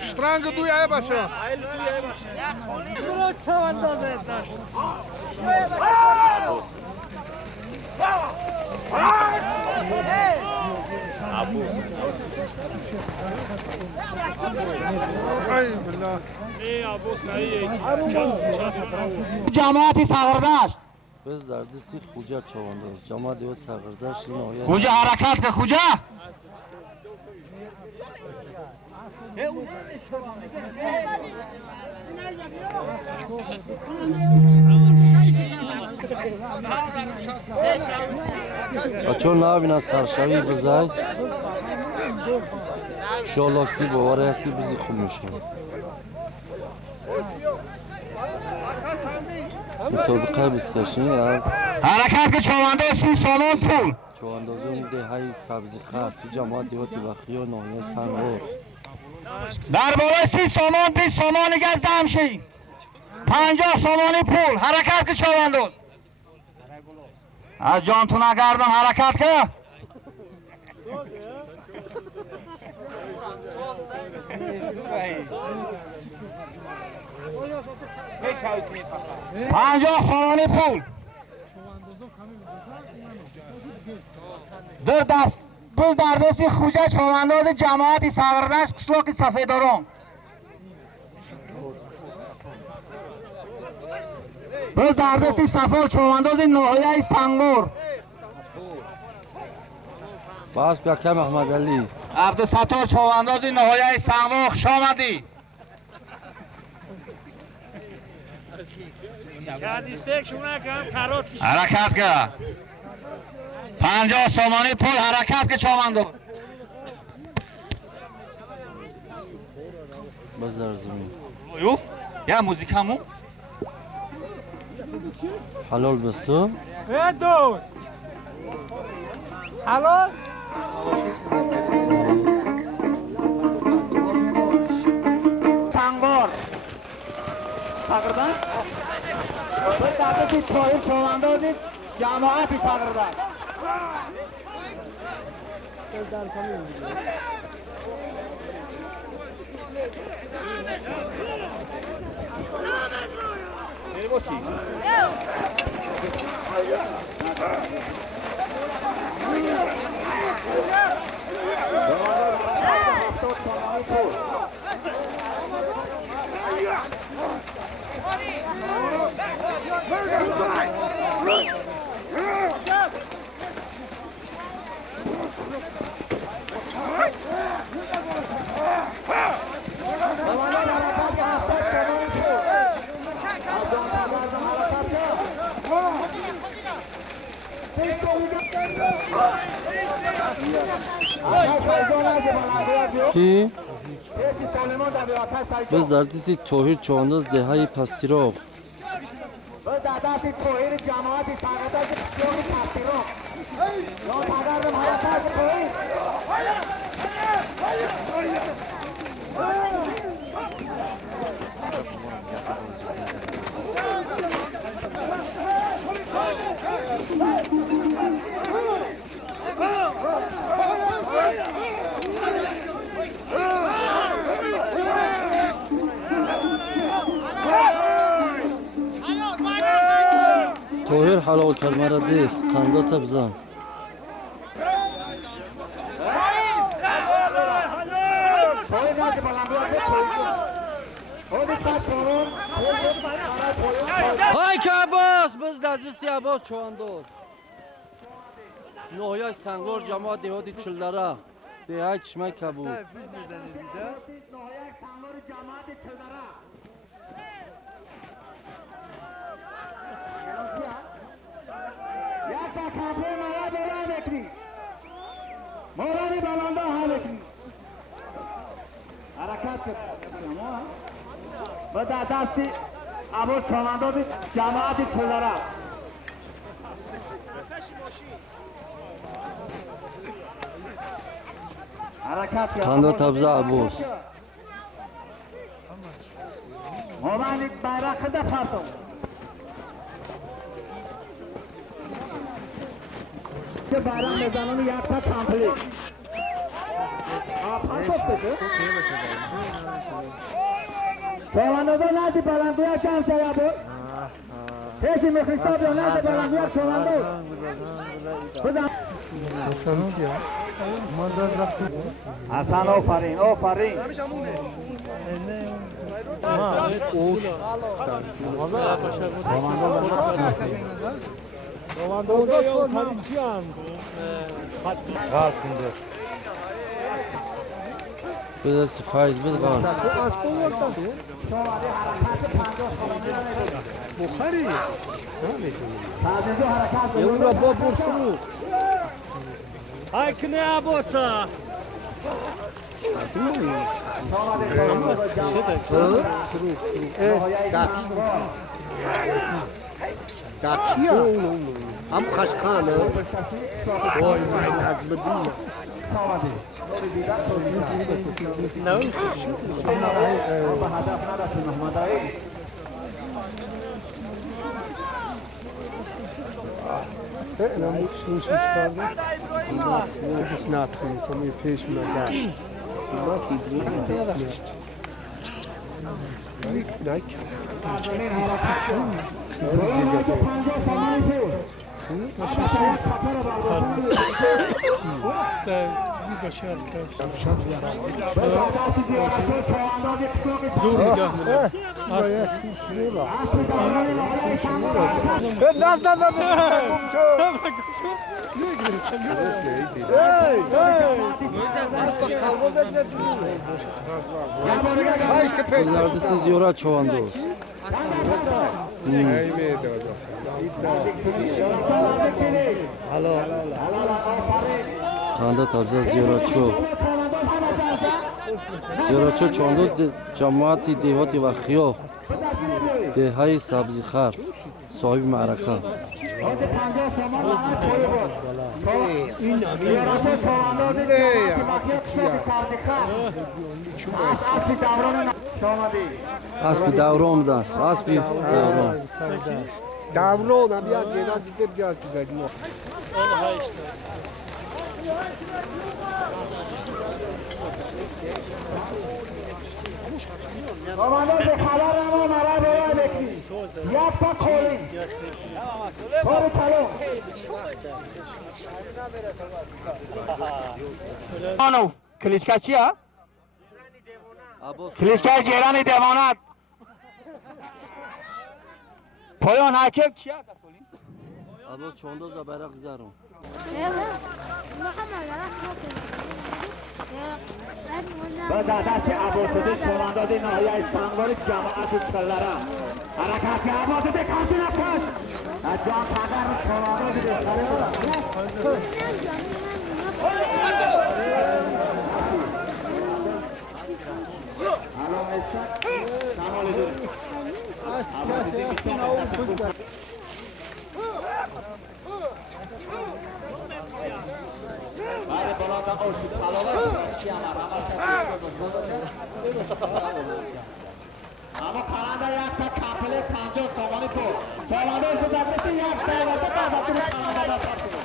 Pstranga do Iabacha. جماعتی ساغرداش biz در دستی خوجا چوانداز جماعت دیوت ساغرداش نهایت خوجا حرکت که خوجا چون نبینا سرشوی بزای شالاکی باوره هست که بزی خوب میشیم مسابقه بسکشین از حرکت که چوانده سی سامان پول چواندازی اونده های سبزی خرسی جماعت دیوتی بخی و نهایت سنگور در بالای 30 سامان 20 سامان گزده همشی 50 سامانی پول حرکت که چوانداز از جانتون نگردم حرکت که 50 سامانی پول در دست بز در دستی خوجه چوانداز جماعتی ساغرداش قشلاق سفیداران بز در دستی صفا چوانداز ناحیه سنگور باز بیاکم احمد علی عبدالستار چوانداز ناحیه سنگور خوش آمدی حرکت که 50 سامانی پول حرکت که چوانداز بزر زمین یوف یا موزیک همون حلال بستو دو. حلال؟ سنگار ساغردان باید دردتی تویر چواندازی جماعتی ساغردان کی؟ biz در دستی توهیر چوانداز دههای پستیراق داداتی توهیر جماعتی ساغرداش قشلاق پستیراق یا تگردم حرکت توهیر توهیر حلال کرمره دیست قندا تبزن های که عباس biz در دستی عباس چوانداز نوحیه سنگور جماعت دیهاتی چلدره دیهای چشمه کبود مورانی بلنده ها بکنی حرکت کرد و در دستی عباس چوانداز جماعتی چلدره خانده تبزه عبوس مامانی bayrak da farto. Ke bayrak mezanını yakta kampli. Şovanada nadi balandıya kan sayabı. Heşi mekhistabı nadi balandıya şovanada. Hasan ofarin, ofarin. بدست فایز بد قال بخاری یه را با برسونو های کنه عباسا داکیا هم خشخانه وای من از بدون انا شنو çıkardım? Biz ne yapıyoruz? Ama peşimden gel. Like. زور نگاه می‌کنه Nasıl Bunlardasınız yora çoğandoz خانده تبزه زیارچو چوندوز جماعتی دیهاتی و خیاه دههای سبزی خر صاحب معرکه اسبی دوران دست اسبی دوران دوران هم بیاد جینا دیگه بیاد بزنیم Komando به خبر ما مرا باید بکی یک پا کولین کول تلو آنو کلیچکا چیه؟ کلیچکا جیرانی دیوانت پایان حکیک چیه؟ ابا چوندوز و برق زرون با دست عباسده شمانداده ناحیه سنگواری جماعت چلره حرکت عباسده کانتی نکن از جان پدر شمانداده بسره اما کانادا یک تا کپل 50 تومانی تو کانادا از دولت یک تا و بعد تو کانادا داشته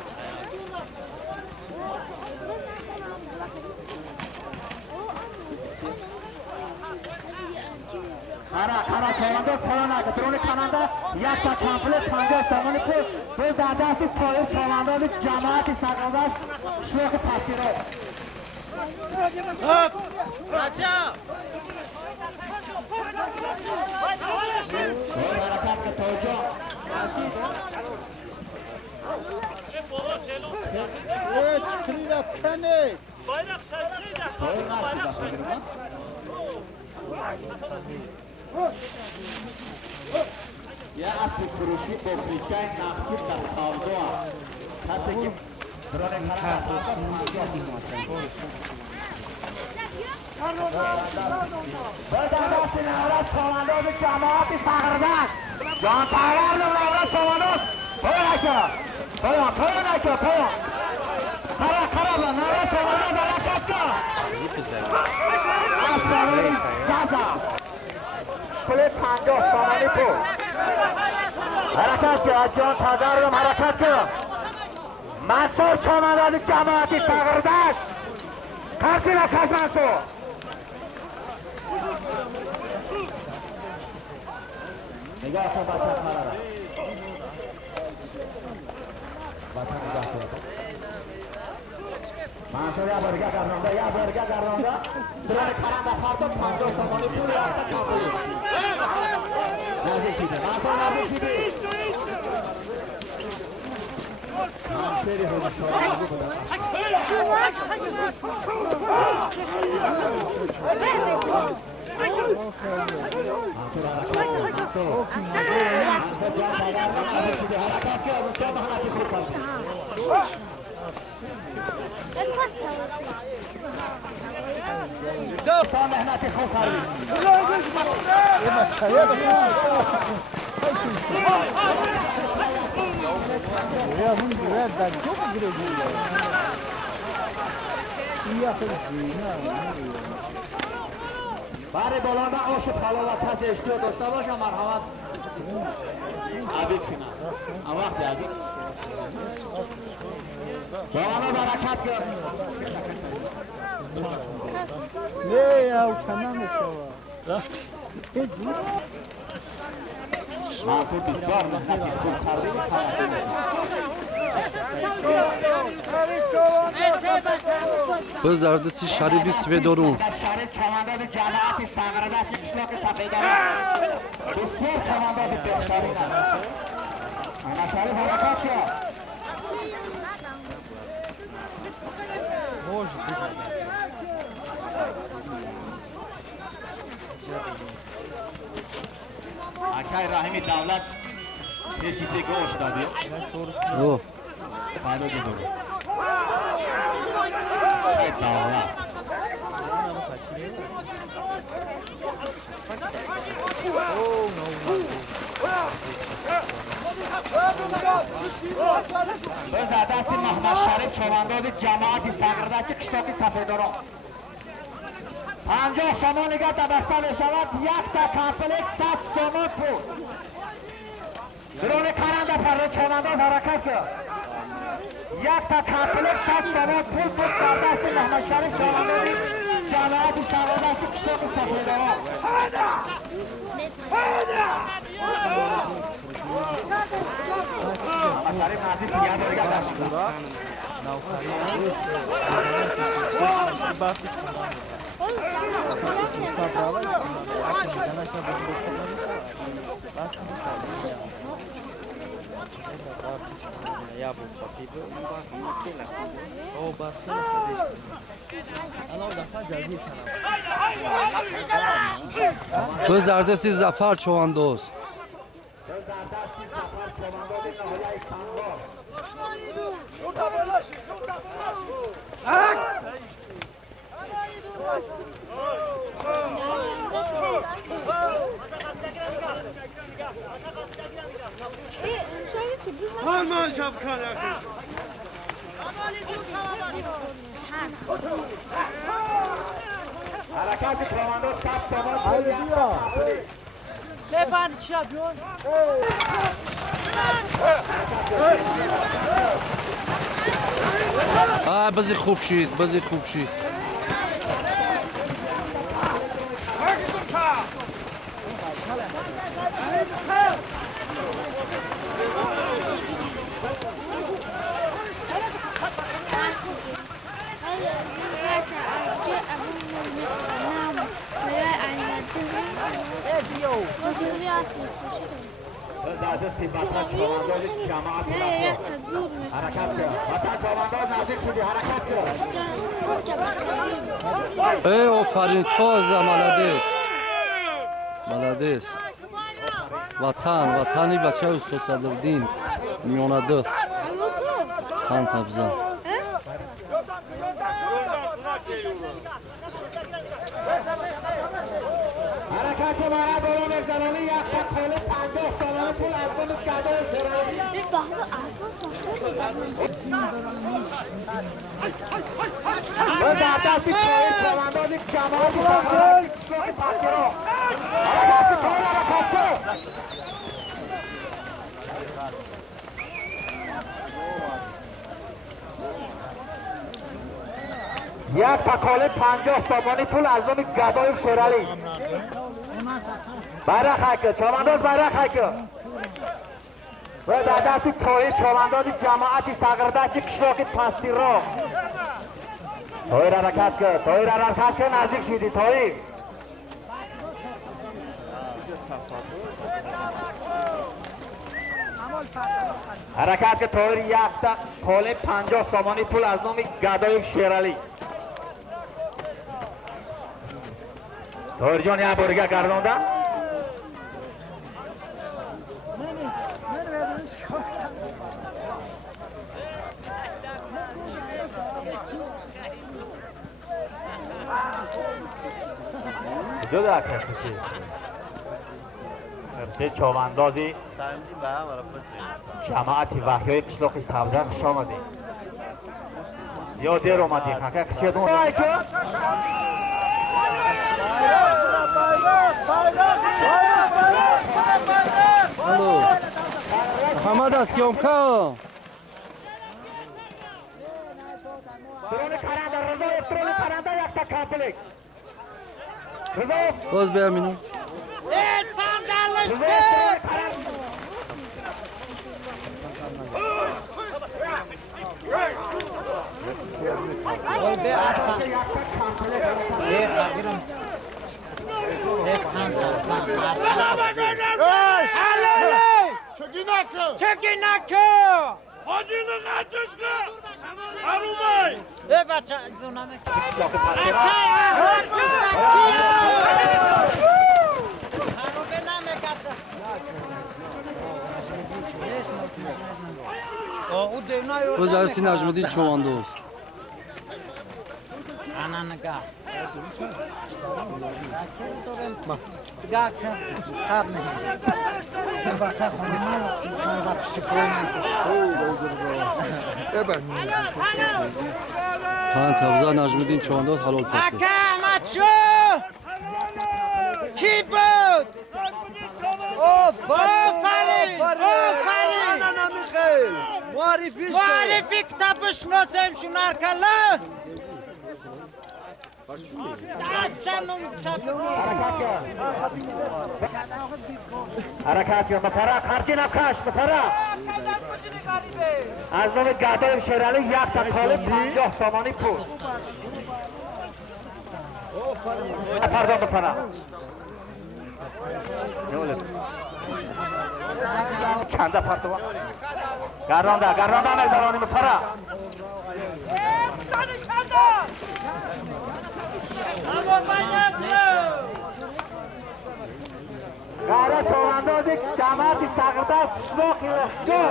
خرا کانادا کانادا درون کانادا یک تا کپل 50 تومانی تو به دست پای کانادا جماعت سرگردش شوخ پاسیره یه اصل فروشی با بریکای نفتی در سالدو کسی که برای بدست نهارت چوانداز جماعتی سقردن جان پرور نهارت چوانداز پایان نکه پایان خرا نهارت چوانداز حرکت کن سالاری سازا پول 50 سامانی پول حرکت که جان تازارم حرکت که منصور چامنداز جماعتی ساغردش کارچی نکش منصور نگاه کن بچه خراره بچه نگاه کن منصور یا برگه گرنانده درون کرنده پردو 50 سامانی پول یاستا کاملی نزدیک شیده منصور نزدیک شیده همشهری هنو شاید بودن برای بلند آش حلاوت کسی اشتیاق داشته باشه مرحمت عبید کنم اون وقت عبید جوانا برکت کرد نه یا تمام شوا رفت منصور بسیار محنتی خوب کردی Biz derdisi Şarifi Svedorun. شریف چمنداد جماعتی ساغردستی قشلاق سفیداران بسیار چمنداد بسیارین انا شریف حرکت کرد اکای رحیمی دولت یه چیزی گوش دادی Oh. فایده دیدونی اکای دولت به دست محمد شریف چوانداد جماعتی ساغردستی قشلاقی سفیداران 50 سامان نگاه دبسته می شود یک تا کامپلکس 100 سامان پول درون کرنده پرده چوانداد حرکت کرد یک تا کامپلکس 100 سامان پول بود در دست محمد شریف چواندادی جماعتی ساغردستی قشلاقی سفیداران محمد شریف نزدیک یه برگه داشت Biz derdisi Zafer Çovandoz. Aman şapkan yakış. حرکت کماندو شب سامان Lepan چی yapıyor? Bizi خوب شید bizi خوب شید دستی بطن چوانداز جماعت حرکت کرد بطن چوانداز نزدیک شدی حرکت کرد ای آفرین تازه ملادیس ملادیس وطنی بچه استاد صدردین میانده خان تبزن حرکت برای دوران زنانی یک خاله 50 سالانه پول از بند کرده شرایی و در دستی توی چمنداز جماعتی تقریبا کشلاق پرگیرا دستی توی رکاسته یک تکاله 50 سامانی پول از نام گدای شیرالی برق حکه چمنداز برق حکه و در دستی توی چمنداز جماعتی سقردشت کشلاق پستی را توی را حرکت که نزدیک شدی توی حرکت که توی یک تکاله 50 سامانی پول از نام گدای شیرالی توی جان یک بارگه گردانده جدا کسی مرسی چوباندازی جماعتی وحیای کشلاق سبزه خوش آمدی یا دیر اومدی خاکه کشید اون الو محمد اسیامکا درون کرنده رضا درون کرنده یک تا کامپلیک رضا باز بیا مینو چکی نکو Hacını kaçışka! Arumay! بچه زونمه باز درستی نجمدین چواندوز انا نگاه نگاه کن خب خان تفزا نجمدین چواندوز حلال کرد اکا احمد شو کی بود؟ آفرین انا میخیل معرفی کتاب بشناسیم شونار کلا دست چندم حرکت کن مفرق خرچی نکش مفرق از نام گدای شیرالی یک تکاله 50 سامانی پول پردان مفرق کنده پرتو گرانده میزرانی مفرق گره چواندازی جماعتی سقرده کشلاقی رخجو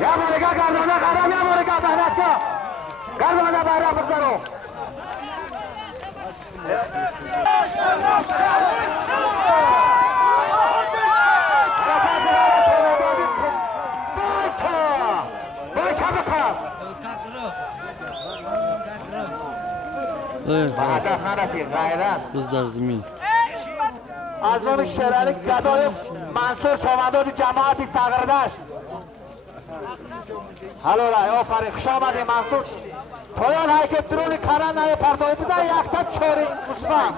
یا بارگه گردانه قرم یا بارگه بهنچه گردانه بایرق بگذارو حرکت گره چواندازی بایچه بکن به هدف نرسید غیرت باز در زمین از نام شیرالی گدای منصور چوباندازی جماعتی سقردشت حلو رای آفرین خوش آمدی منصور پایان حرکت درون کرنده پرتایی بزن یک تا چوری گوسفند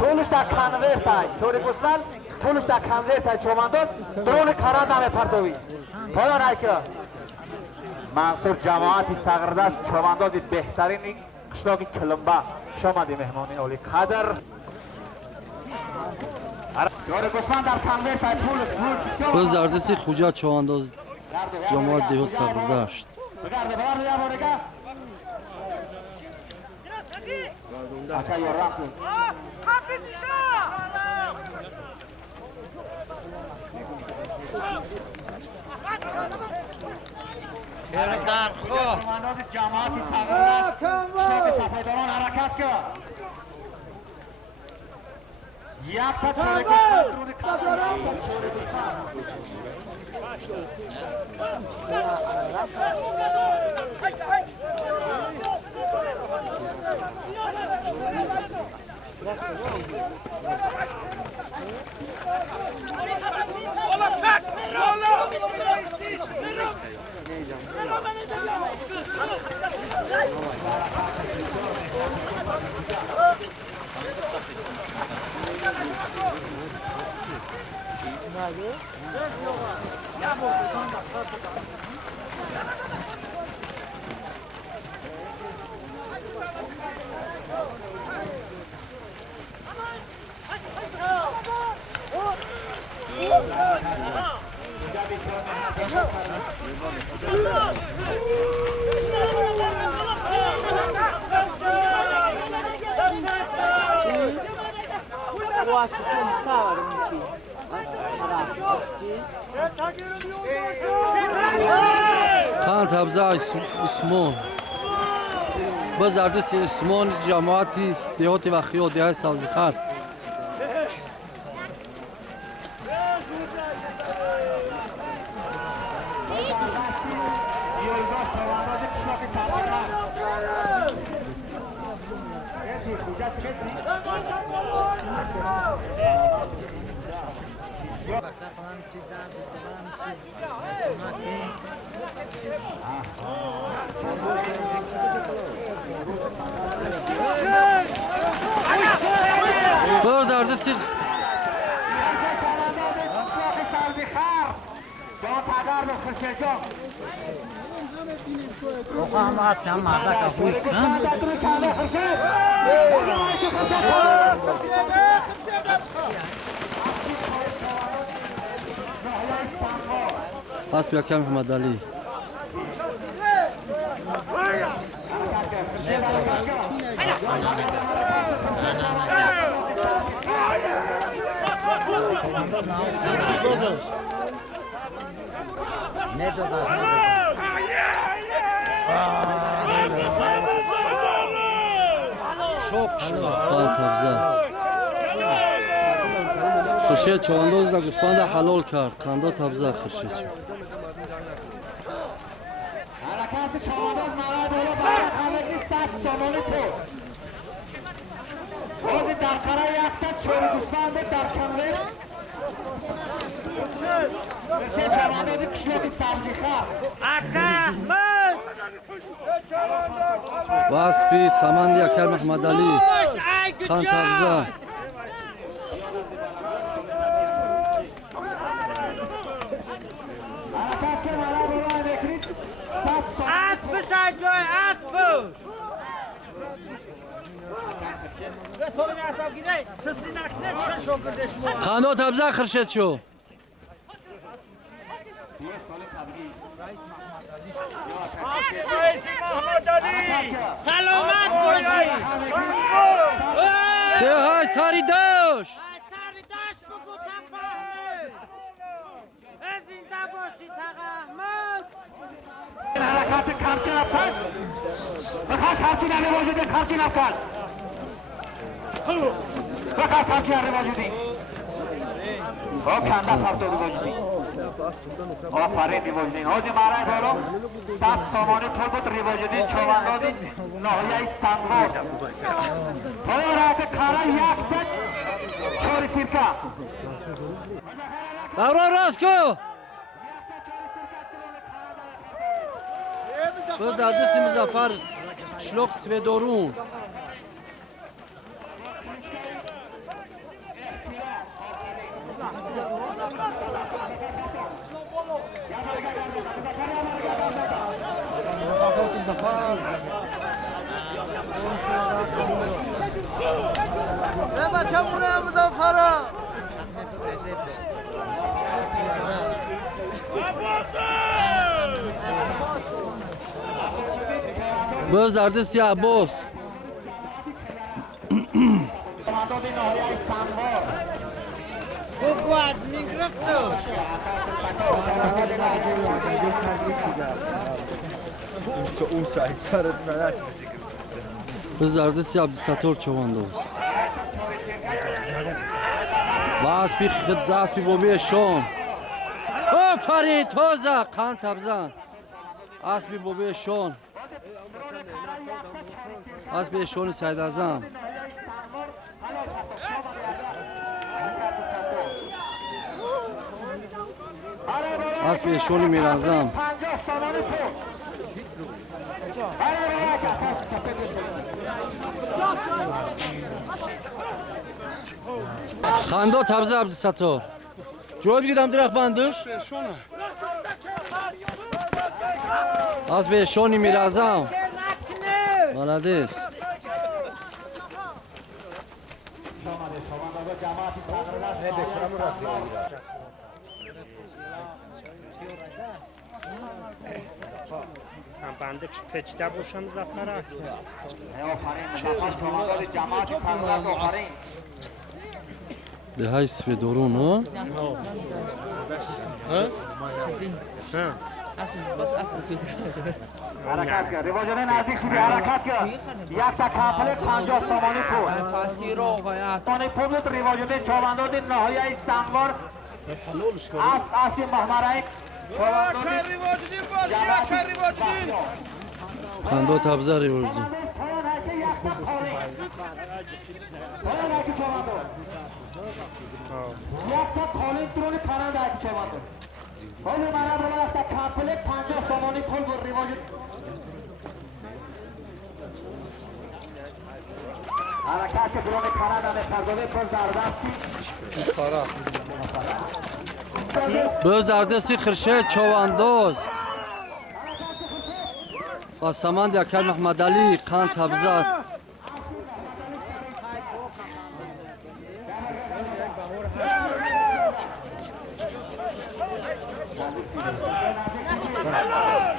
طولش در کنویر تای چوری گوسفند طولش در کنویر تای چوبانداز درون کرنده پرتایی پایان حرکت منصور جماعتی سقردشت چوباندازی بهترین قشلاقی کلمبه خوش آمدی مهمانی اولی قدر باز در دستی خوجا چواندوز جماعت دیو سقردشت در خواه جماعتی سقردشت شاق سفیداران حرکت کرد یک تا چوره گوسفند درون خان تبزه اسمان باز در دست اسمان جماعتی دیهاتی و خیاطی های سبزیخر باز در دست هم هست هم مرده که خوش کنم اسب یکم محمد علی نه داداش خان تبزه خورشید چواندوز در گوسفند حلال کرد خنده تبزه خورشید چو حرکت چوانداز مرای بالا برای خلقی 100 سامانی پول روزی در قرار یکتا چوری گوسفند در کمره خورشید چواندازی کشلوکی سبزی خر احمد و اسبی سمند یکر محمد علی باش ای خان گجا تبزه حرکت که مرای بالا بکرید 100 سامانی اسب شای جای اسب تو می حساب گیره سسی نکنه چکر شکرده شما خنده تبزه خورشید چو رئیس محمد علی سلامت باشی ده های ساری داشت سری داشت بگو تفاهمه زنده باشی تقاهمت حرکت کمچه نفکن بخواست همچی نمی واجده کمچی نفکن بخواست همچی نمی واجدی کنده پرتو واجدی آفرین ریواجدین حاجی مرای بالا 100 سامانی پول بود ریواجدین چواندازی ناحیه سنگور تو رایت کارا یک تک چوری سیرکه دوران راست کو باز در دست مظفر شلوک سویدارون بچه مونه مظفره باز در دست عباس بگو از میگرفتو اون سعی سرت ملت باز در دست عبدالستار چواندوز و اسبی بابی شام اف آفرین توزه قان تبزن اسبی بوبه شون اسبی شون سید اعظم اسبی شون میر اعظم خاندا تبزه عبدالستار جواب بگیرم درخت بندش اسبی شون میر اعظم مالدیس بنده پیچیده باشم زفره به های سفیدورون ها حرکت کرد ریواجانه نزدیک شدی حرکت کرد یک تا کمپلت 50 سامانی پول سامانی پول بود ریواجانه چوبنداد نهایی سنگوار اسب محمرک خاندا تبزه ریوردی یک تا کالین درون کانال دایی چوبنداد حالا من رو یک تا کمپلت 50 سامانی پول بود ریواجانه حرکت که درون کانال دایی پردوه پر زردستی بز در دستی خرشید چواندوز قاسماند یکر محمد علی قان تبزه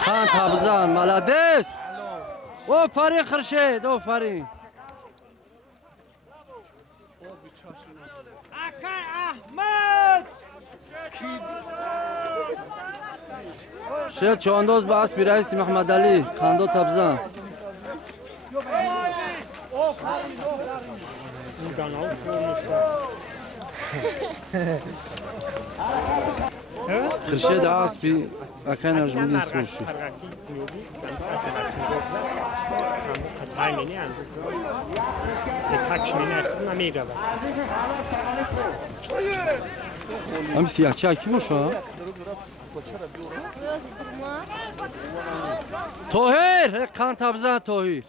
قان تبزه ملدیس او فری خرشید او فری شد چواندوز به اسبی رئیس محمد علی خاندو تبزه خرشید اسبی اکن اجمالی سوشی هم سیاه چه اکی باشه توهیر قان تبزه توهیر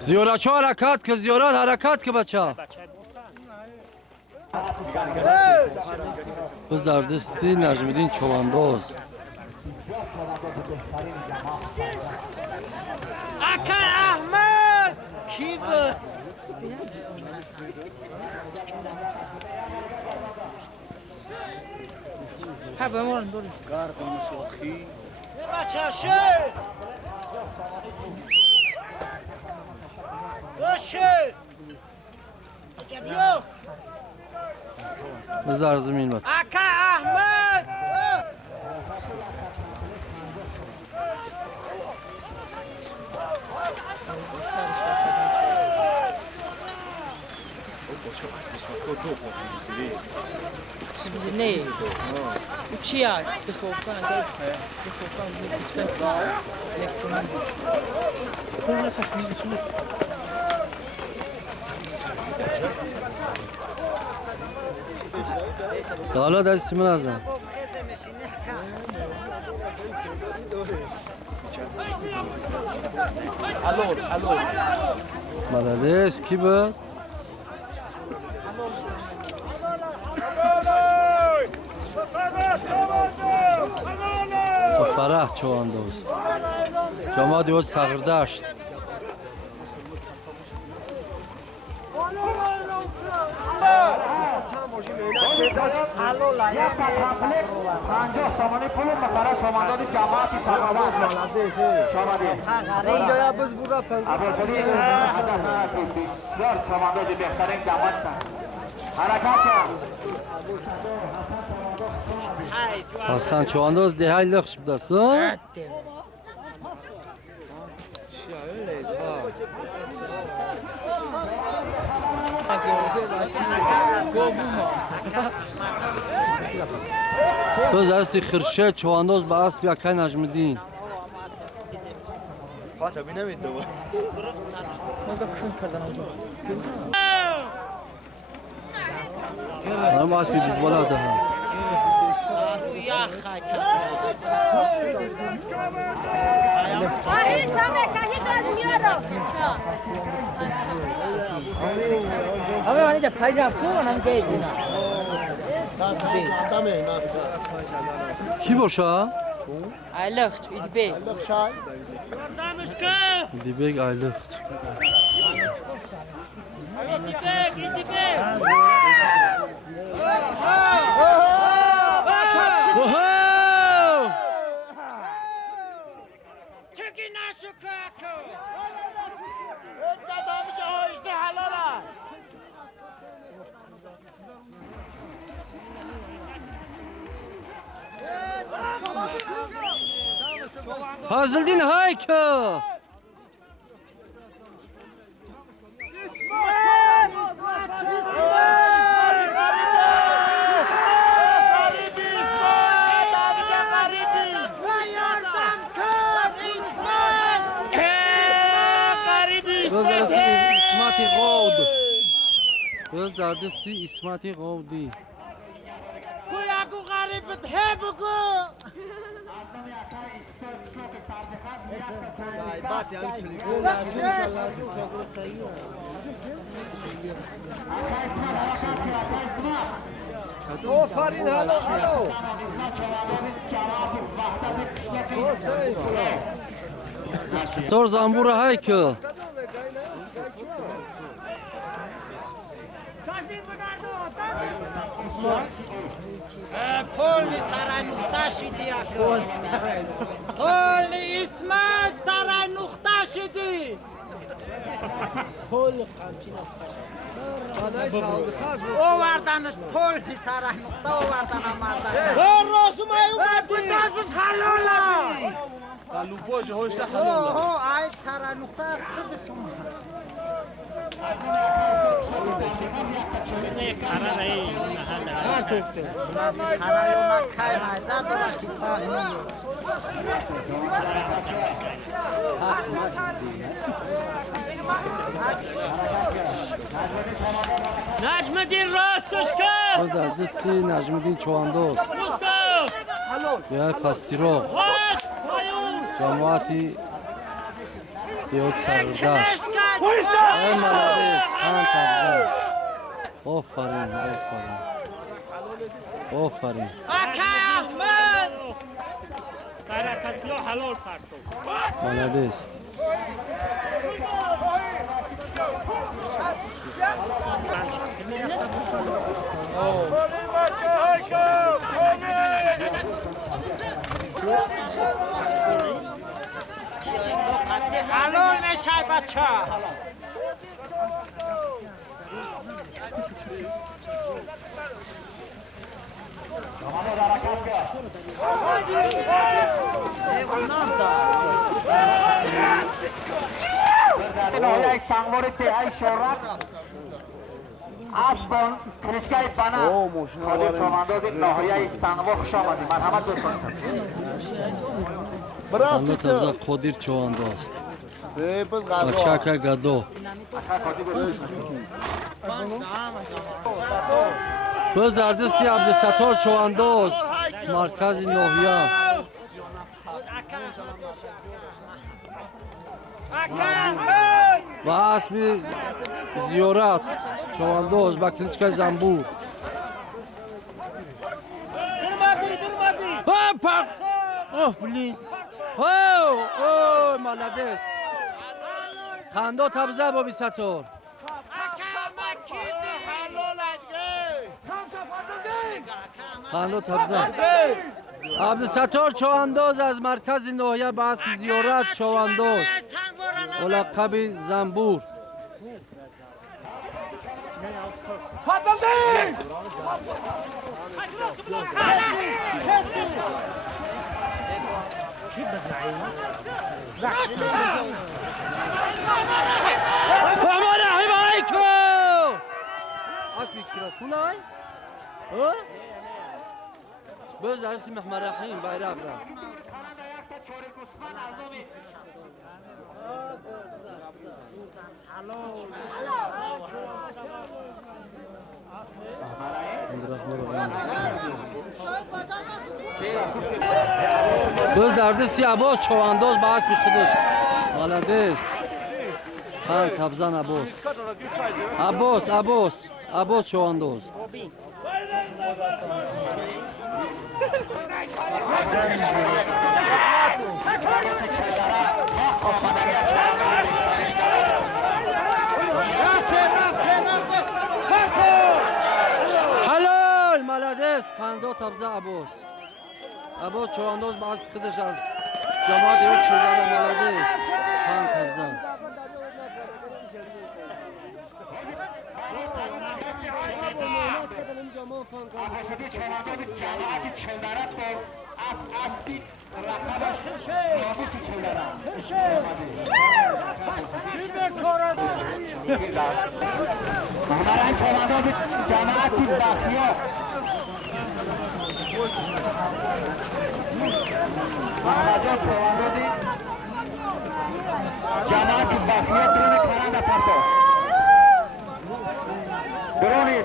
زیورا چه حرکت که زیورات حرکت که بچه بز در دستی نجمیدین چواندوز اکا احمد کی بود ها بمون دور گاردون شوخی بچه شد باشه جبیو بز در زمین بچه اکا احمد Nee, o Tiago, se for o cara, se for o cara, descansar, حالا دستی من ازم مددس کی بود؟ فرح چواندوز جماعت یود سغردشت یک تا کامپلکس 50 سامانی پول مفرد چمانداد جماعتی سرنواز شامدی اینجا یا بز بود رفتن ابوالفضلی هدف نرسید بسیار چمانداد بهترین جماعت حرکت کرد حسن چوانداز دهی لخش بدست تو زرسی خرشه چوانداز با اسب یا که نجمدین پاچه بی نمید دو هم اسبی بیزبالا ده هم همه من اینجا پای رفت و هم گید اینا کی باشه؟ ایلخت ایج بی دیبگ ایلخت Hazıldin hayka. Göz dardisi İsmati Gavdi. Kuyaku garip bthebuku. آفرین حالا Tor zambura hayka. پل سر نقطه شدی اکو پل اسمت سر نقطه شدی آوردنش پل سر نقطه آوردن آمدن راسو مایو بدی بتازش حلالا قالوا بوجه هوش حلالا ای سر نقطه از خود شما نجمدین راستش کرد Göz dardisi Necmedin Çovandoz. Ya Pastiro. Cemaati Yok Sardaş. Ey malades. Han tabza. Aferin, aferin. Aferin. Akay Ahmet برکتیو حلال پرتو Malades. حلال میشه بچه نهایه سنگواری ای شورک اسبان کلیچکای بنا خالی چمانداد نهایه سنگوار خوش آمدی مرحمت دوستان Anda tabza Qodir Çovandoz. Açaka Gado. Göz dardisi Abdüsattor Çovandoz. Markazi Nohya. و اسبی زیارت چواندوز با کلیچکای زنبور پاک اوه بلین اوه مالدست خنده تبزه با بیستور خاندو تبزان عبدالستار چواندوز از مرکز ناحیه به اسب زیارت چواندوز ملقب زنبور. فهمان رحیم علیکم اسبی کی رسولای؟ بز عرصی محمد رحیم بایرق را بز دردستی عباس چواندوز با اسبی خودش مالدس خان تبزان عباس چواندوز حلال مالدس خاندو تبزان عباس چواندوز با اسب خودش از جماعت یک چیزان مالدس خان تبزان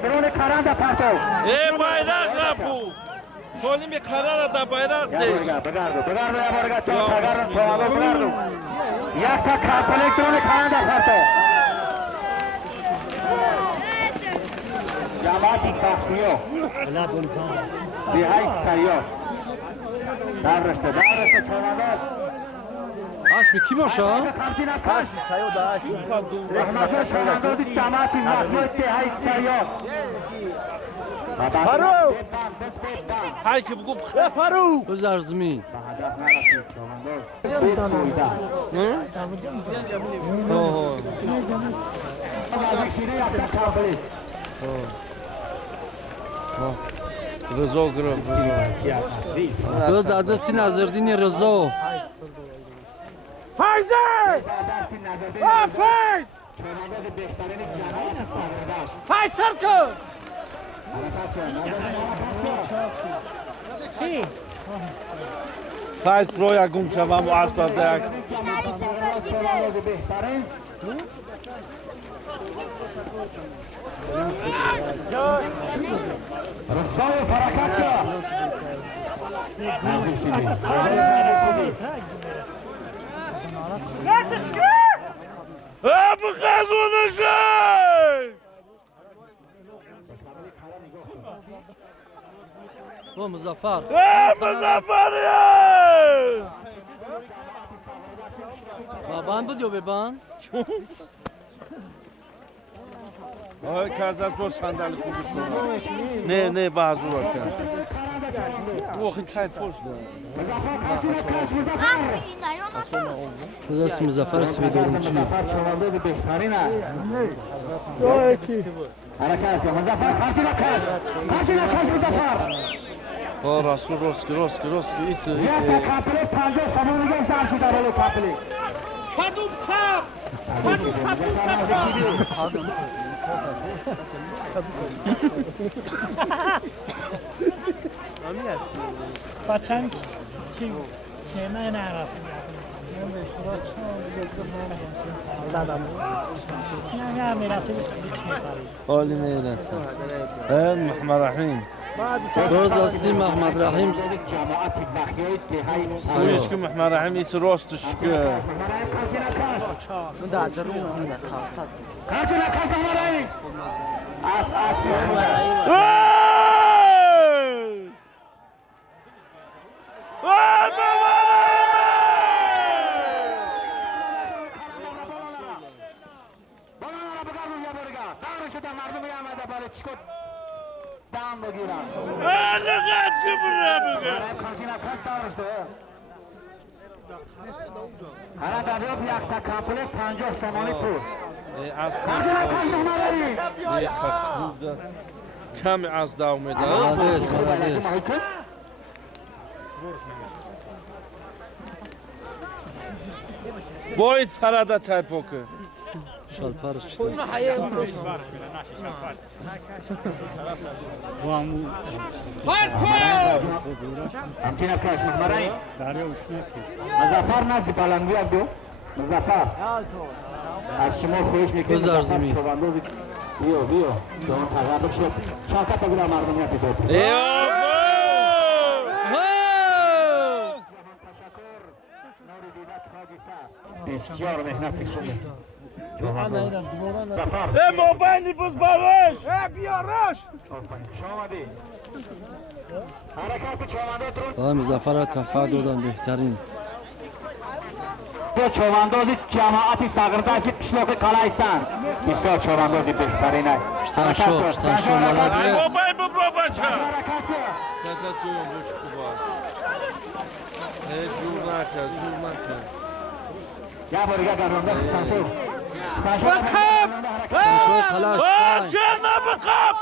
درون کرانده پرتو ای bayrak rapu. Şöyle bir karar da bayrak değil. بگردو یا بارگا تو تگرم چوانو بگردو یک تا کارپلک درون کرانده پرتو جماعتی بخیو بیهای سیار در رشته چوانو اسبی کی باشه؟ کامتینا کاش سیار دا است رحمتو چوانو دی جماعتی مخلوط بیهای سیار فرو Hay ki bu فرو بز ارزمی Rıza Kırım. بز دردستی نظردین رضا Faysal kız. Faiz roya gumşavam o asbabdak. رسول فرکت Bu kazanı şey. و مظفر Muzaffer ya. بابان بود یا ببان؟ Ay kazan çok sandalye kurmuşlar. Ne bazı var ki. Bu hikayet hoştu. بز اسم مظفر سویدارم چی؟ حرکت کن مظفر خاطی نکش مظفر Rasul roski isi. یک تا کپلی 50 خمون میگن زن شده بلو کپلی Kadın kap. Paçan kim? Kime ne arasın? Ne mirası Oli ne eylesin. Muhammed Rahim. روز استی محمد رحیم Sayış ki Muhammed Rahim isi rostu şükür. خاطی نکش نمارایی دام بگیرم لغت که برای بگه برای کانتین کس دارشته حالا دریاب یک تا کامپلکس 50 سومانی پول از کانتین کس نمداری کمی از داو میده باید فرada تایپوکه شالپارش کانتین کس نمداری مظفر نزد بلندگو عبدو مظفر از شما خویش میکنید بزار زمین بیو شما تغییر شد شاکت بگیرم مردمیت بود بسیار مهنتی کنید موبایلی بز باش بیاراش شما دی حرکت چومندات رو مظفر تفا دادن بهترین چومندازی جماعتی ساغرده که قشلاق قلایستان بسیار چومندازی بهترین است سنشور مالات موبایل ببرو بچه حرکت کن دست از دویم روش خوبا جور نکن یا بارگاه گرمانده سنشور سنشور خلاص چرا نبقم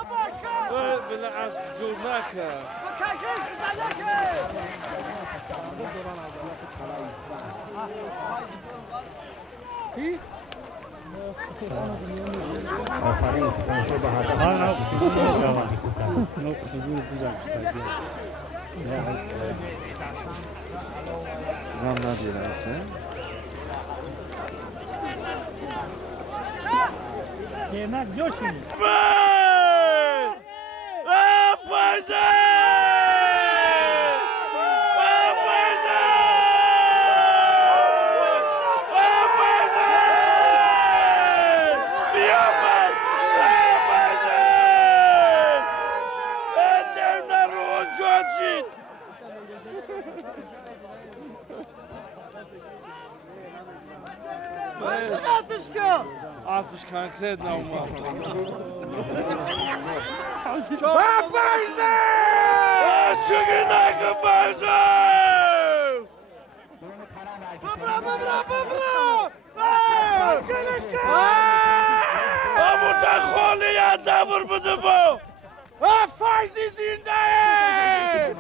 بله از جور نکن آفرین سنشور بهادر زم ندیره اصلا Yemek coşun. Azmış konkretna umar. Farze! Çıkın akı farze! Bıbra! Abu da kholi yada vur budu bu. Farzi zindayım!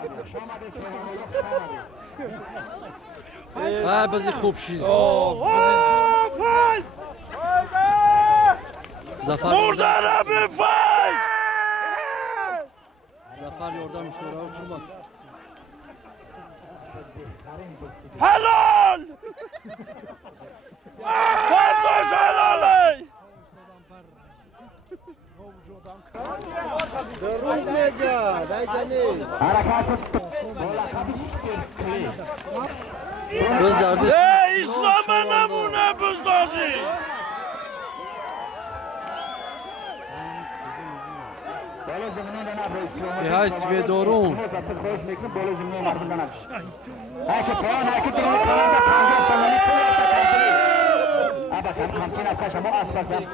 بازی خوب شید زفر Murdara bir faiz! زفر یاردم اشتورا و چوبا Helal! Kardeş helal ey! göz derdi Ey İslam'a namune buzdazi! های سویدارون خوش میکنم بالا زمین مردم بنفش هاکی پایان هاکی درون کانادا 50 سومانی پول یک تا کامپلی آبا چند کامچین افکاش همون آسپاس دم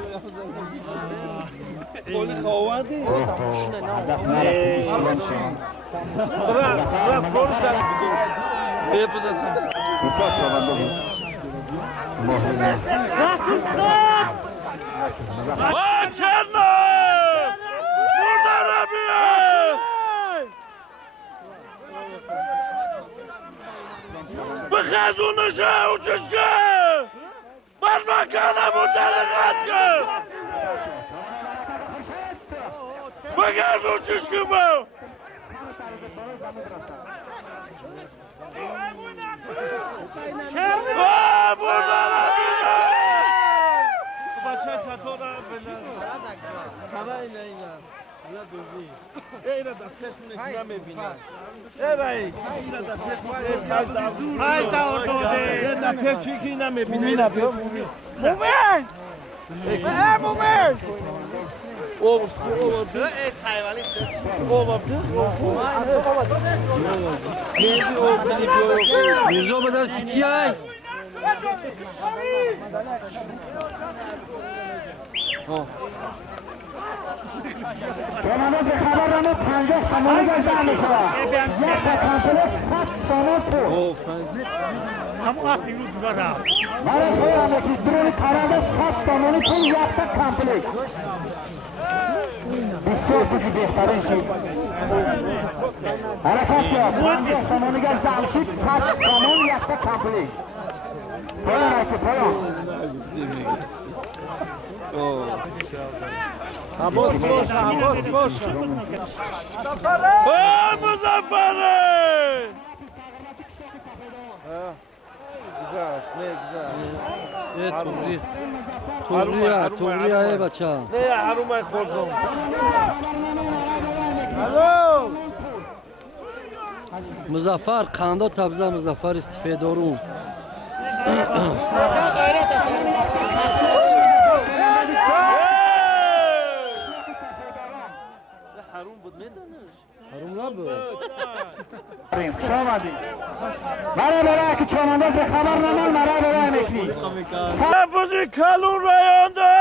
Koli khavadi? هدف نرسید اسلام شما Bepuzasın. بسیار چوبنده بود مهمه Açerler! Burada Rabia! Bıkhazunuşa uçuşku! Barmakana mutalakatku! Bakar mı uçuşku bu? Burada Rabia! Başa satora belan. Karayla ina. Ya dözi. Eyra da sesini kime bina. Eray. Eyra da sesini. Hayır da orada. Ya da peşiki ina me bina. Mina pe. Moment. Moment. O Ey sayvali. o baktı. Geldi o beni میرزا بدر سکیای چوبنده به خبر 250 سامانی گذار میشود. یک تا کامپلکس 100 سامان پول. همون اصلی روز برم برای پایانه که درون کارانده 100 سامانی پول یک تا کامپلکس. بسیار بودی بهترین شید. حرکت کرد 50 سامانی گذار شید 100 سامان یک تا کامپلکس. پایانه که پایان. عباس باشه عباس باشه مظفره güzel ne güzel توریه بچه ne ya harumay خوردم الو مظفر قندو تبزه مظفر استفادارون حروم بود میدانش حروم نبود خوش آمدید. برای که چمنده به خبر نمال برای میکنی. بازی کلون رایانده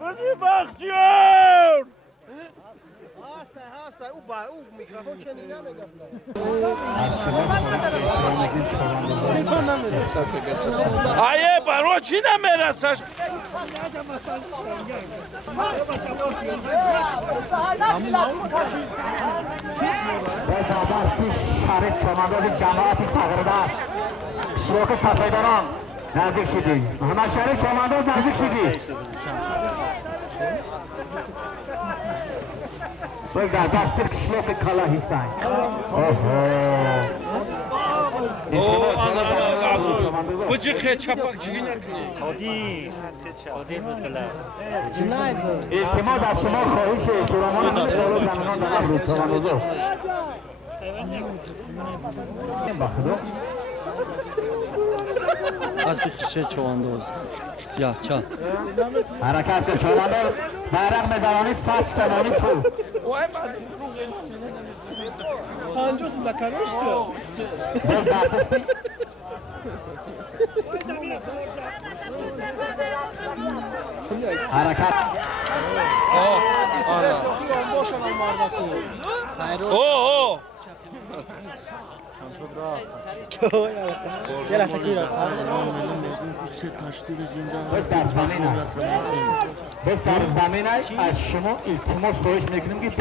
بازی بختیار هسته او میکروفون چنین نمیگفت آیه برو چی نمیرسش شرک چمنده جماعتی ساغردار شروع سفیداران نزدیک شدی. محمد شریف چمنده نزدیک شدی. باید در دستر کشلوک کلا هستن. بچه خیلی چپک چیگی نکنی اعتماد از شما خواهیشه احترامان من بالا زمینان دارم رو چمنده از بخیشه چواندوز سیاه چند حرکت که چمنده برق مدرانی 100 سامانی پول. 50 دکانش تو باز در دستی حرکت اوه بس در زمینش بس در زمینش از شما التماس خواهش میکنیم که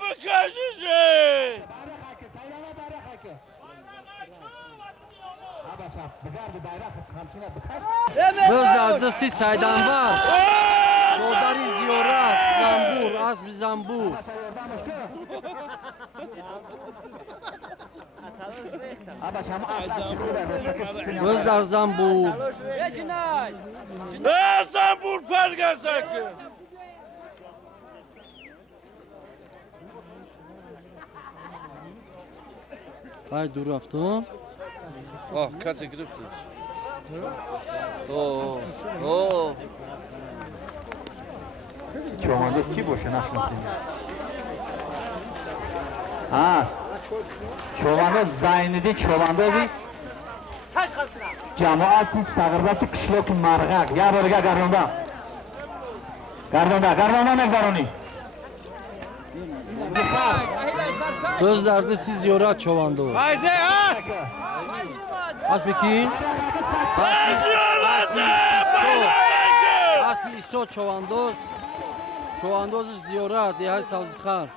بکشیشه باز از دستی سیدنبر مادری زیارت زنبور اسب زنبور باز در زنبور زنبور پرگزک های دور رفتم کسی گرفتش اوه چمنده کی باشه نشناختیم. چمنده زایندی چمنده بی جماعتی ساغردات کشلوک مرغق یا برگه گردانده نگذارونی. باز در دستی زیارت چواندوز اسب کی؟ اسب ایسو چواندوزش زیارت دیهای سبزخر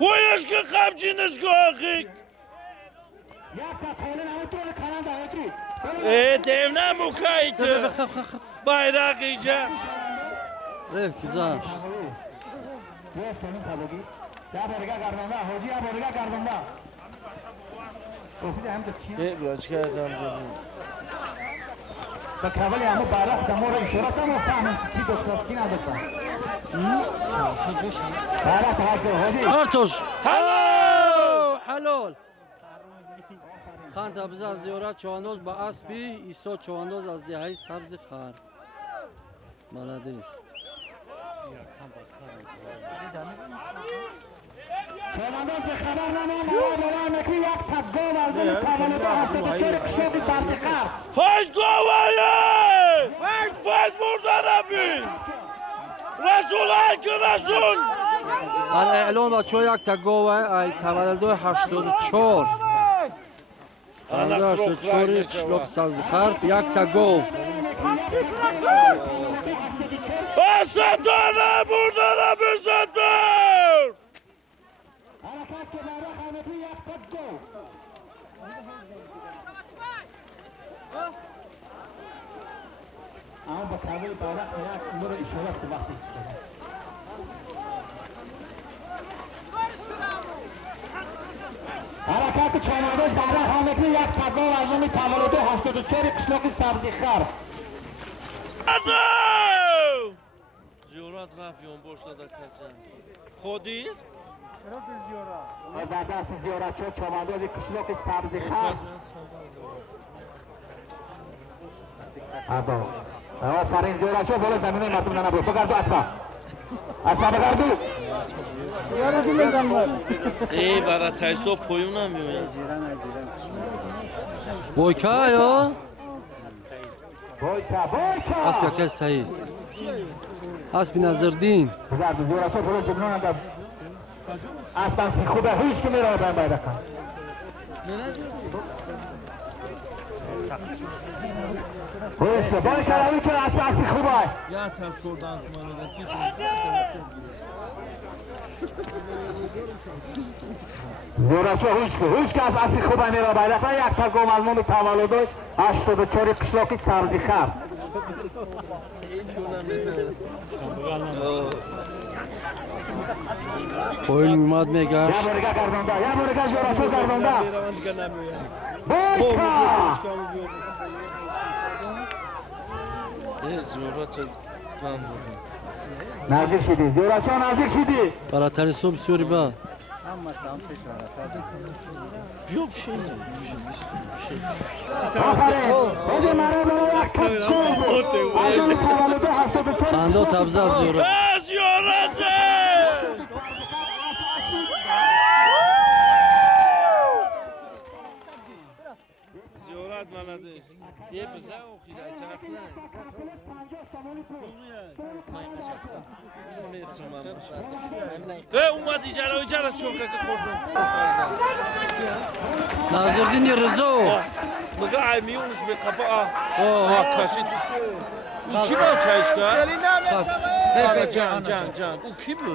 ویش که خمچینش که آخیک دیونه مکایت bayrak yiyeceğim. Güzel. biraz çıkartalım. کابل همه برق دمور اشارت هم فهمم چی دکتر کی نداشتم برق هاکی Kartuş. Halol. Kanta bize az diyorat çoğandoz ba asbi iso çoğandoz az diye hay sabzi khar. Malades. çoğandoz به خبر نمام نکی یک تبگل از دل کابل با هسته چور کشتی سبزی خار Faş kovayı! Faş buradan abi! Ulan Güneş'un! الاعلام بچه یک تا گاوه تولد 84 تولد 84 قشلاق سبزی خرف یک تا گاو Asatana burada da büzüldür! حرکت چماده زهره خانگی یک تبا وزنی تولد 84 قشلاق سبزی خرف Hadi! Ziyorat Rafyon Borsa'da kazan. Kodis? بعد از زیارت شد چماده یک قشلاق سبزی خرف آبا آفرین زیارت شد بالا زمین مردم نبود بگردو اسبا اسبا بگردو Ey bara tayso poyunamıyor ya. بویکا یا بایکا بایکا اسب یکی صحیح اسب نظردین بگردو زیارت شد بالا زمین نبود اسبا خوبه هیچ که میره باید باید کن هیچ که بایکا روی که اسبا خوبه Ya ter çordan tumanı زورچو هیچ که از اصلی خوبه میره باید کن یک تا گم از مون تولد 84 قشلاقی سبزی خرف کوین اومد میگشت یا برگه گردانده یا برگه زورچو گردانده بایکا Ziyorat ben buldum. نزدیک شدی زورچو نزدیک شدی براتر صبح سوری با Yok bir şey ne? آفرین بگه مرا برای یک کپ گل از اون تولد 84 خنده و تبزه از زیورا Ziyorat'ı! Ziyorat maladı. Ye bize okuydu. Ay tarafına. Ve umad icara çok kakı korsun. نظردین رزو Mıga ay miyonmuş be kapağı. اوه Kaşı düşüyor. Bu kim o çayışka? Ana can. Bu kim bu?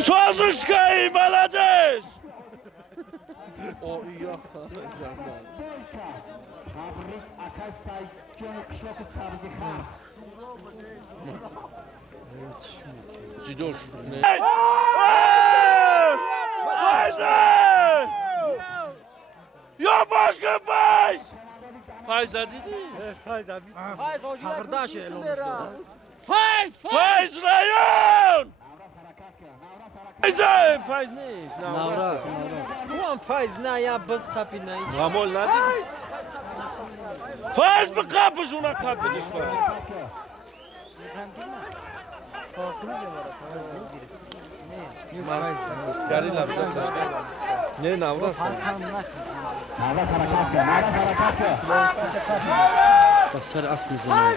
Sözüşkayı malades. O iyi Cidoş. Faiz! Ya başka faiz! Faiz dedi. Faiz rayon! Faiz ne? نوراس Ulan faiz ne ya bız kapı ne? Ramol ne dedi? Faiz mi kapı şuna kapı düş faiz? Gari labza saçka. Ne navras ne? نواز حرکت کن نواز حرکت کن بسر اسب میزنه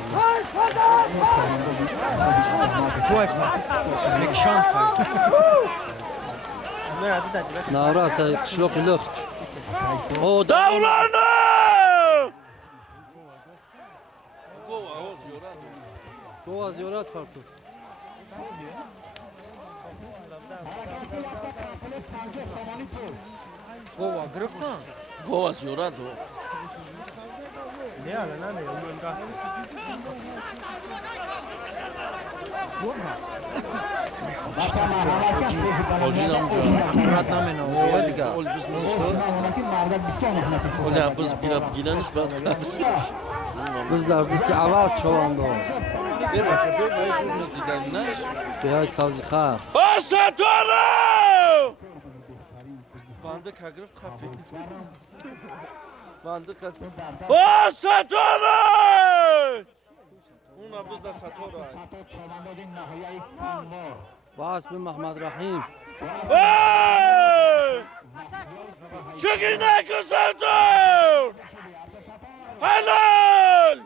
نوراس قشلاق لخت او Davranı! دو از زیورات پارتو Gova ziyorat o. Hacı namca. Ol biz mi sor? Ol biz bir gileniş ben. Kızlar dişi avaz çovanda Bir maça bir baş ürünü didenler. Beyaz savcı khar Asatana! Bandı kagrif kafe. Bandı kagrif. Asatana! Ona biz de satora. باز به محمد رحیم Hey! Çekine kızardım! Helal!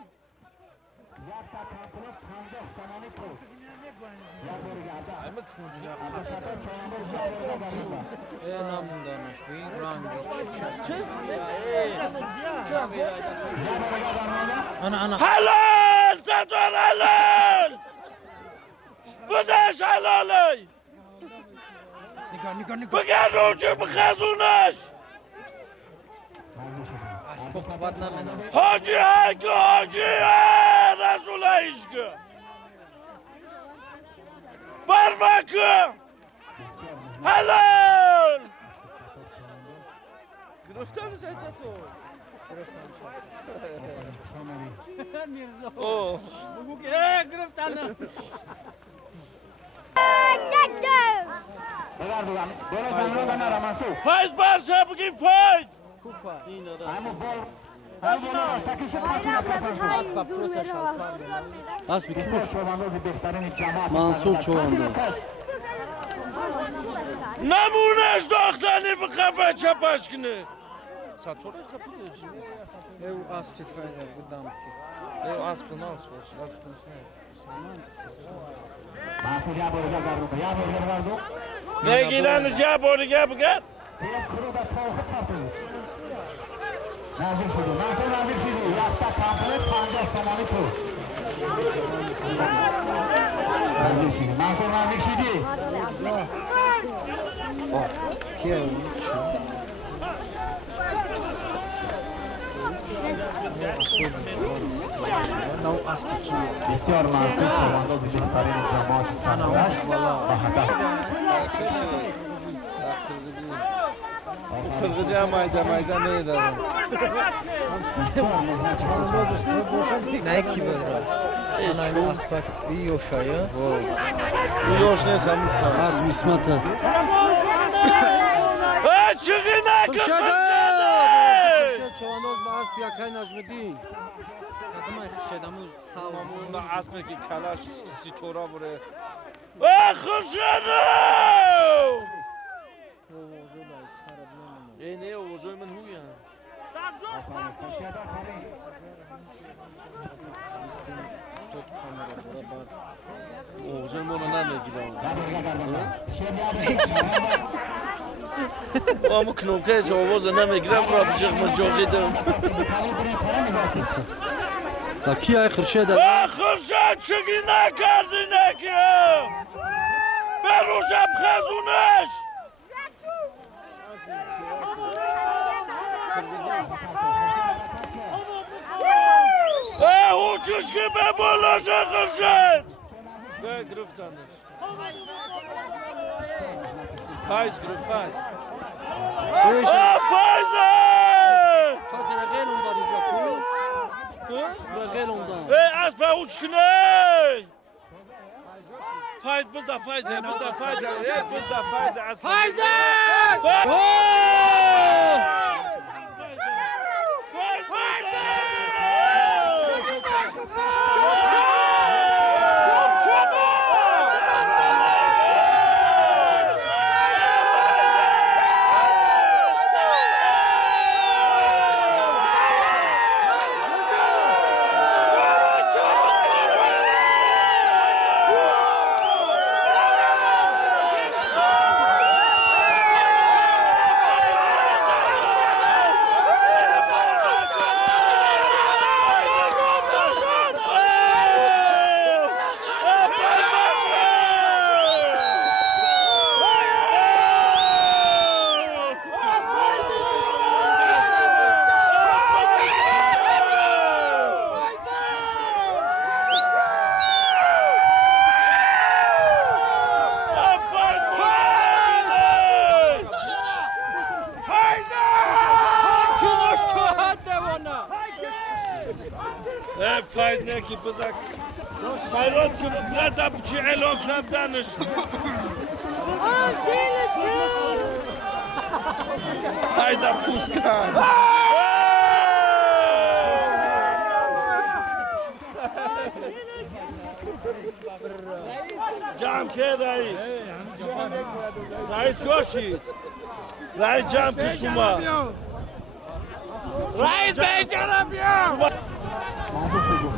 Helal! Tatar helal! Bu da iş helali! بگرد اوچه بخزونش حاجی هنگه حاجی رسول ایشگه برمکه حلال گرفتن چطور اوه بگو که گرفتن فایز برشه بگی فایز اسب کی منصور چوانده نمونش داختنی بخواه بچه پشکنه ساتوره خفیدش او اسب فایز بودم تی او اسب ناس باش اسب نگیرنش یه بارگه بگرد نزدیک شدی نزدیک شدی یافتا کامپلت 50 تومانی پول نزدیک شدی نزدیک شدی کیه نو اسب کیه بسیار ممنون شما بزرگترین جماعت است و خرجه مایده نیدارم نه کی بود انا اسب یوشایا یوش نیست هم میخوام اسب اسمته چگه نکن خرشد چوانداز با اسب یکای نجمدین شدمو اون اسبه که کلاش سی چورا بره خرشد نه اوضوع من هویم اوضوع من رو نمیگیرم اما کنوکه چه آواز نمیگیرم را بجغ من جاقیدم تا کی های خرشد خرشد چگی نکردی نکیم بروشم خزونش او چشکی به بالا شخر شد گرفتنش فایز گرفت فایز فایزه فایز رغیل اون داری جا کو رغیل اون دار اسب اوچ کنه فایز بزده فایزه بزده فایزه بزده فایزه فایزه فایز نکی بزک خیرات که بلده بچی اعلان کردنش فایزه پوست کن جمع که رئیس رئیس جاشید رئیس جمع که شما رئیس بیچاره بیا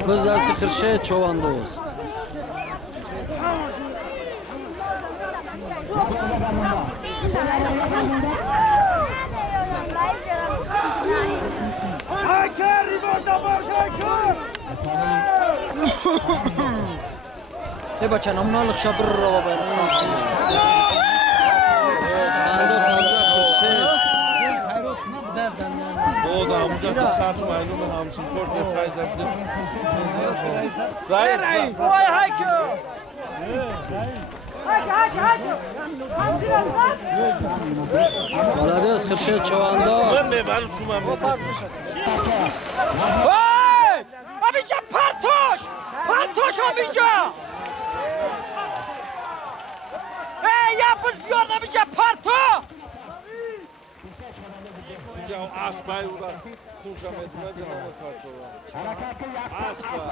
Biz dasti Xirshayt Chavandoz. ای بچه نمونالق شبر رو باید Xando Tamza Xirshayt. بود همونجا که سرچ معلومه همچین خوش به فایز ابدیم رئیس وای هایکو Молодец, Xirshayt Chavandoz. من ببرم شما وای آبیجا پرتوش آبیجا یا بز بیار نمیجا پرتو اسبای او را توشم ادمه جناب کارچوان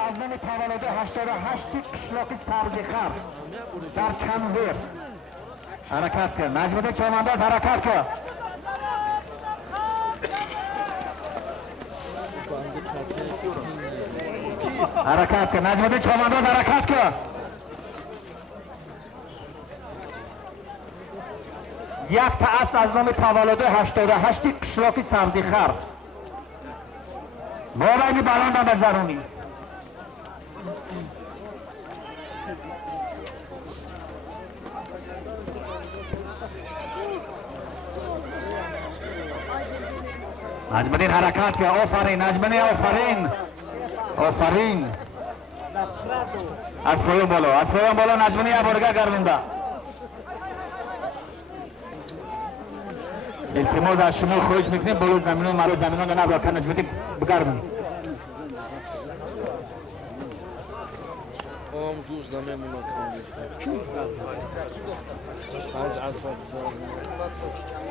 آزمون تولد 88 قشلاق سبزیخر در کنویر حرکت کن نجمت چمانداز حرکت کن حرکت کن نجمت چمانداز حرکت کن یک تا اصل از نام تولد 88 قشلاق سبزیخر موبایلی بلند هم بزرونی نجمدین حرکت که آفرین نجمدین آفرین از پایان بالا نجمدین یه برگه گرمونده التماس از شما خواهش میکنیم بالا زمین و مرا زمین ها نبرا که نجمدین بگرمون آم جوز نمیمونه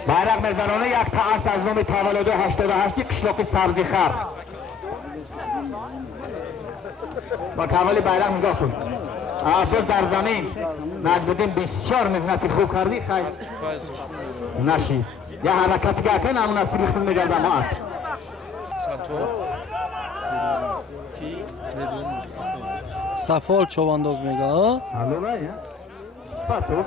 bayrak mezarone یک تا از نام تولد 88 قشلاق سبزیخر با کوالی bayrak نگاه کن افروز در زمین نجمدین بسیار مهنتی خوب کردی خیلی نشی یه حرکتی که کن همون اصلی ریختون میگردم ما است Safol Chavandoz میگه ها؟ الو بایی سپاسو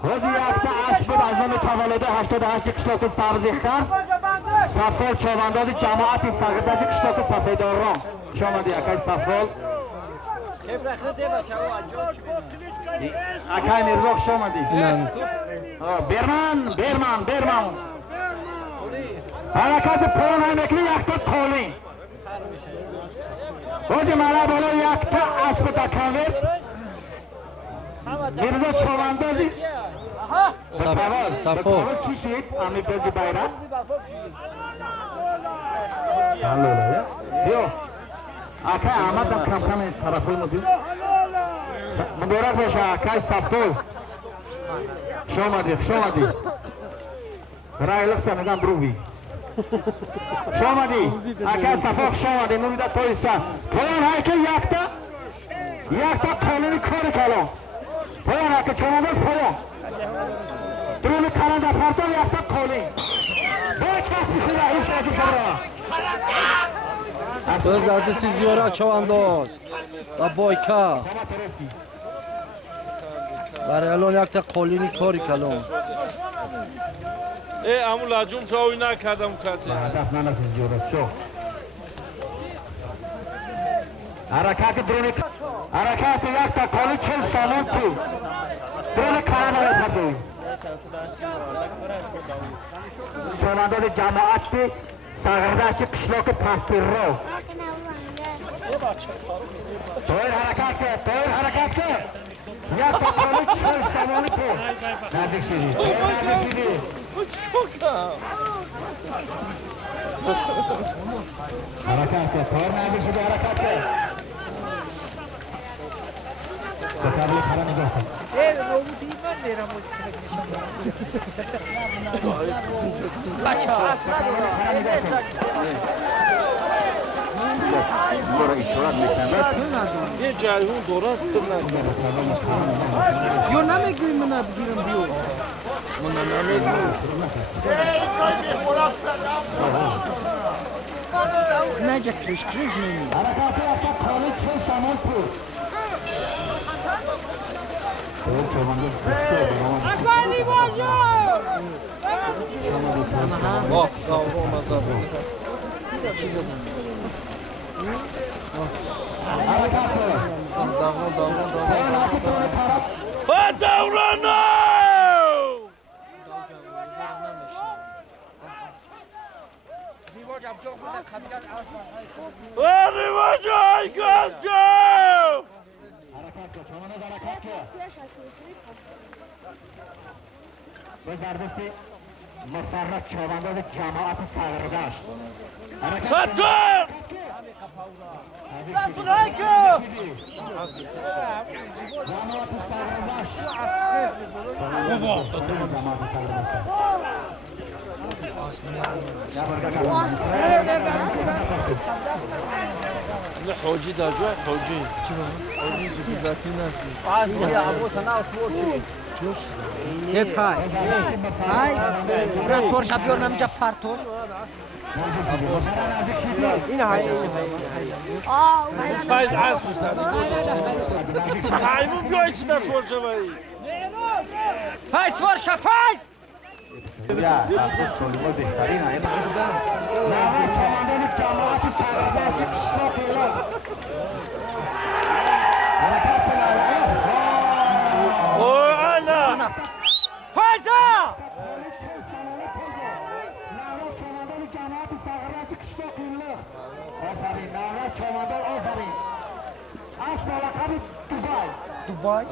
خود یک تا اسب از نام تولد 88 قشلاق سبزیخر سفال چوانداز جماعت سقدج قشلاق سفیدارام شما دی اکای سفال اکای مرزاق شما دی برمان حرکت پایان های میکنی یک تا کولی خود مالا بالا یک تا اسب دکنویر مرزا چواندازی Safol. چی شید؟ امی بازی bayrak بیا اکای احمد هم کم کم این طرفای ما بیا مبارک باشه اکای سفال شما دی برای لفظه میگم بروی شما دی اکای سفال شما دی نمیده توی سر پایان های که یک تا کالونی کاری کلان پایان های که چنانده پایان درون کلان در پرتان یک تا کالونی باید کس میخوره هیچ تاکی چرا Biz dasti Ziyora Chavandoz. Va Boyka. Dar alon یک تا قولینی کاری کلان امو لاجوم شاوی نکردم کسی هدف ننسی زیورت شو حرکت یک تا کالی 40 سالان تو درون کلان های پردوی چوانداز جماعت سغردش قشلاق پستیر رو تویر حرکت که یک تا کالی 40 سالانی تو نزدیک شدی حرکت که تویر نزدیک شدی حرکت که به کبلی خرا نگاه کن یه جایون دوران یو نمیگوی من بگیرم بیو Necə kış neyini? Bak, kavga olmaz abi. Davranın! Arrivage Aykasçı! Bu darbesi Musarraf Çoban'da ve cemaati sağırdaş. Satın! Nasıl Aykı? Cemaati sağırdaş. Ne hoci da jo, hoci. Hoci gibi zaten Hep hay. Hay. Biraz sor şampiyon namca partoş. Yine hay. Faiz asmışlar. Haymun göğsüne sorcamayı. Hay sor şafay. Ya, bu soluma bihtarin ayı. Nava Çoban'da ve cemaati sağırdaş. Oy ana! Fayza! Dubai.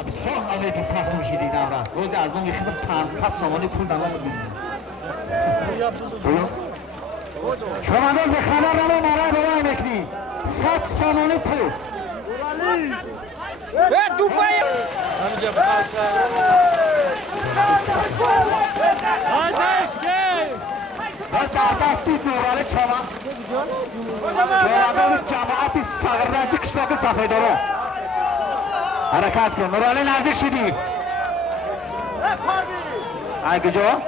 Abi son aveti sattım şeydi navra. Rozi az önce şimdi tam zamanı kullanma mı? Şomanda ve kanallara mara devam ekli. Sat zamanı pul. Ve Dubai. Amca kalça. Kardeş gel. Ve dağdaki Nurali Çoban. Çoban'da cemaati sağırdancı kışlakı safedoru. Harekat kıl. Nurali nazik şidi. Ay gücü o.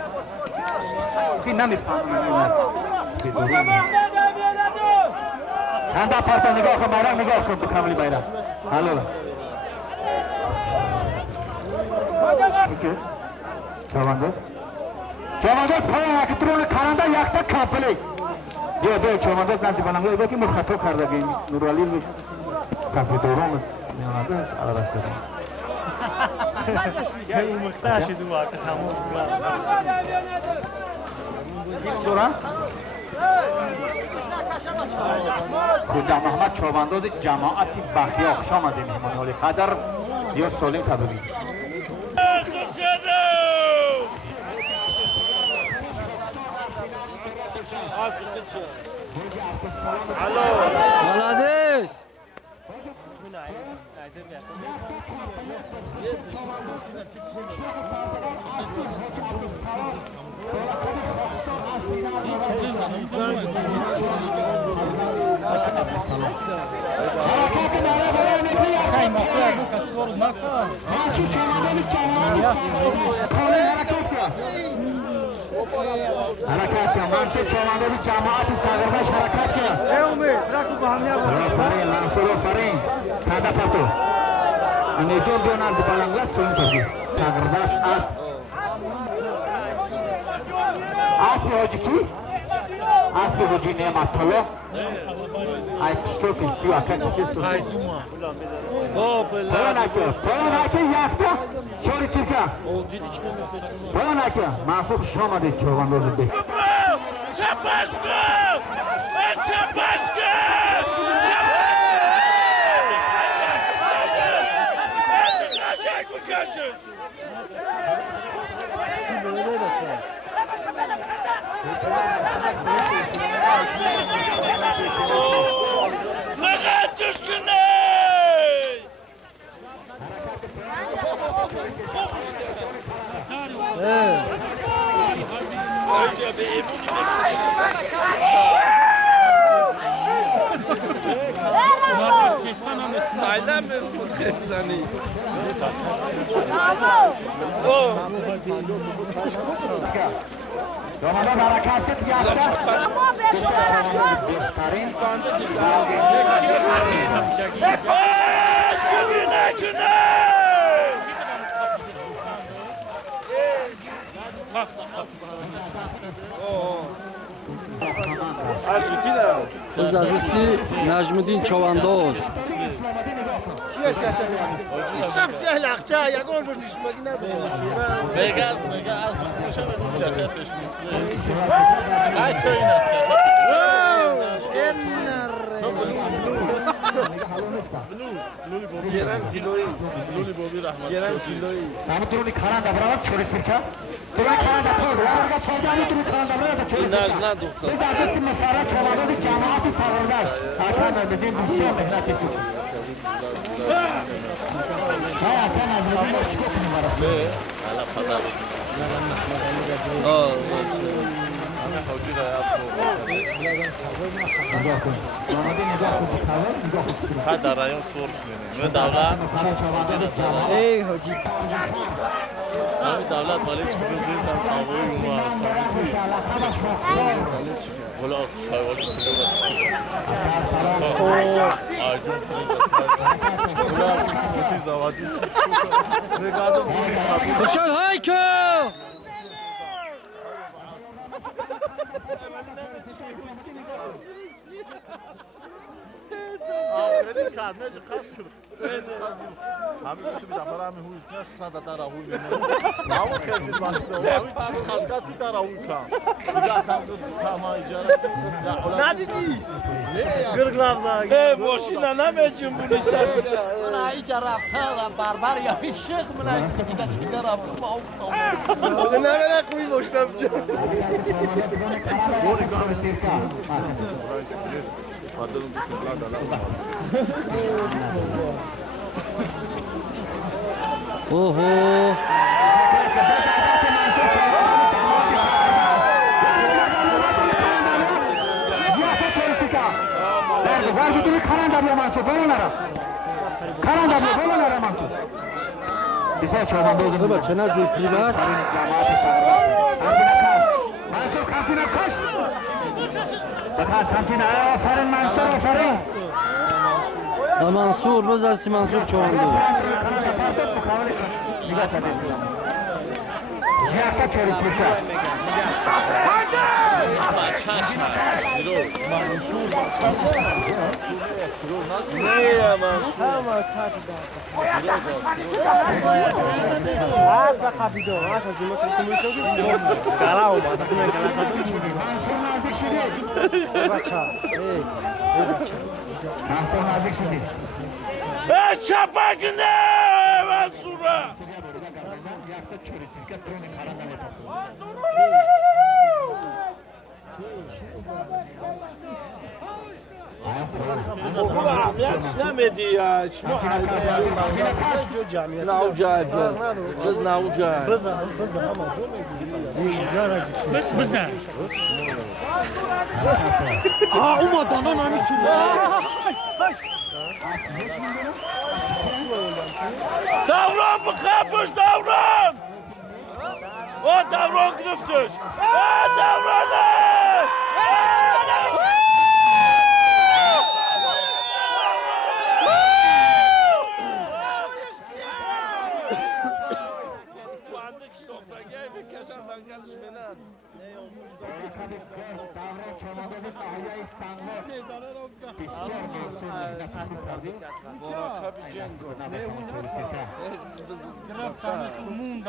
Ki nami Handa parta nigah kıl bayrak nigah kıl kamli bayrak. Halo. Peki. Çoban'da. Çoban'da falan akıtırını karanda yakta kapılı. Yo çoban'da nanti bana ngeliat ki merkato karda gini. Nurali mi sampai dorong. Ne oldu? Arabası. Gel muhtaç idi bu artık tamam. Sonra? Kunda Muhammed Çoban'da da cemaati bahri akşam adı mehmanoli kadar diyor solim tabi. Alo. Молодец. Harakat ya, Mansur Çoban'da bir cemaati sağırdaş harakat ya. Bırak bu hamle Farin, Mansur Farin, kada parto. Anejor donar di balanglas soin pergi. Sağırdaş as. As bir hociki. As bir hoci ne matalo. Ay kışto kışto akan kışto. Poyan akı yaktı. Çori sirka. Poyan akı. Mansur Şomadı Çoban'da oldu. Çapaşkım! Çapaşkım! Kaçak mı kaçır? Ne kadar düşkünler! Önce bir emin Aynen mi bu kefsani? Romanda harekatı yaptı. Güne güne! Sağ çıkar. Sözlerisi Necmuddin Çovandoz. Şiş yaşa. İsap siyahlakça ya gol düşmek ne Megaz siyaset peşimiz. Kaç oyuna siyaset? Gelen kiloyu. Gelen kiloyu. Ama durun karan da bırak çörü sirka. Durun karan da koy. Yararga çoğdanı durun karan da bırak çörü sirka. İnajna doktor. Biz adresi mesela çoğladı bir cemaati savurlar. Hakan da bizim bu şey mehnat ediyor. Çay Hakan Azrail'in çıkıyor numarası. Hala pazar. Hadi rayon soruş beni. Ne davlat? Ey hacı. Abi davlat vali çıkıyoruz desem havayı yumaz. Valla sayvalı tülüyor. Acım tülüyor. Valla kötü zavadi çıkıyor. Regardım bunu. Kuşan Hayko! Aferin karnece kaç çürük. Hamı kötü bir defa rami huyuz ne şuna da rahuy beni. Hamı kesin başlıyor. Hamı çift kaskat bir de rahuy kan. Bir de atamdır tutama icara. Ne dedi? Gırglavza. Boşuna ne mecun bunu sen? Buna hiç rafta barbar yapışık buna çıkıda rafta mavuk. Ne merak koyayım boşuna yapacağım. Oho! Var bir karan da bir Mansur. Bolonara. Karan da bir bolonara Mansur. Bize çoğdan doldurdu. Baba çena cülkü var. Cemaati savurlar. Kantina kaç. Mansur kantina kaç. Bakas kantina. Aferin Mansur aferin. Da Mansur, Rızası Mansur Çovandoz. Karan da fark bu kavali. Nigat edin. Cihakta çörü sürka. Çaşma. Silo. Ne ya Mansur? Az ba kapido. Az azimo şunu şunu. Kala o ba. Takına kala kadın. Bacha. Mansur nazik şimdi. Çapak ne Mansur'a? Ulan yetişemedi ya. Şunu halde. Naucayip. Kız naucayip. Bız da ama çok mu? Bız. Aa umadan ananı sürüyor. Davran mı kapış davran? O davran kırıftır. Davranın! Bandık işte okta geldi keşandan gelişmeden.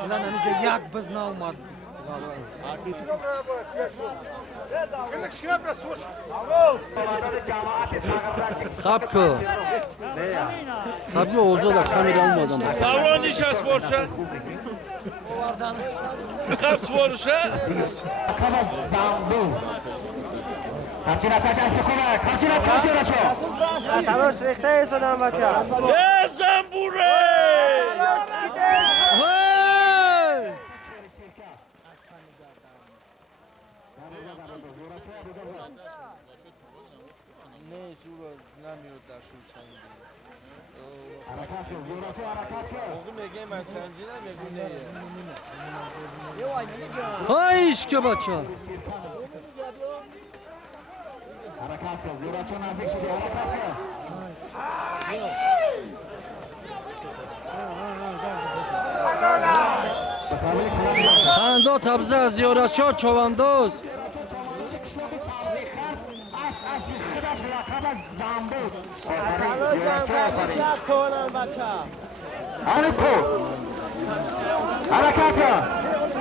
Ulan önce yak bızna olmadı. Kapkı. Tabii Oğuz'a da kamera almadı ama. Davran nişas força. Kap força. Kamas zambu. Kantina kaç açtıkına. Kantina kaç yaraço. Tamam şirkte sonam bacha. Sen buraya. Hey! نیست او را نمیاد در شور سنگی حرکت کن زورچه حرکت کن موقع میگه من سنجی نمیگه نه هایش که بچه حرکت کن زورچه نزدیک شدی حرکت کن خندا تبزه از یارشا چواندوز حرکت کن